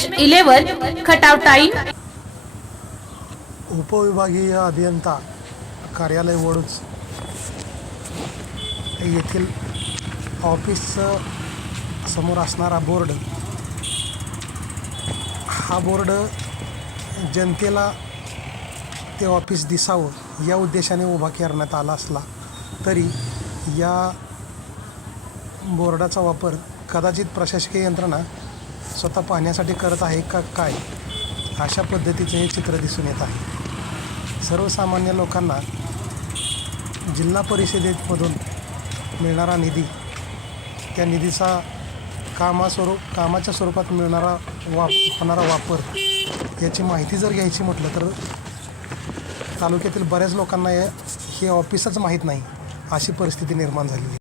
MH11 Khatav time. उपविभागीय अभियंता कार्यालय वडूज येथील ऑफिस समोर असणारा बोर्ड, हा बोर्ड जनतेला ते ऑफिस दिसावं या उद्देशाने उभा करण्यात आला असला तरी या बोर्डाचा वापर कदाचित प्रशासकीय यंत्रणा स्वतः पाहण्यासाठी करत आहे का काय, अशा पद्धतीचे हे चित्र दिसून येत आहे। सर्वसामान्य लोकांना जिल्हा परिषदेमधून मिळणारा निधी, त्या निधीचा कामाच्या स्वरूपात मिळणारा होणारा वापर याची माहिती जर घ्यायची म्हटलं तर तालुक्यातील बऱ्याच लोकांना हे ऑफिसच माहीत नाही, अशी परिस्थिती निर्माण झालेली आहे।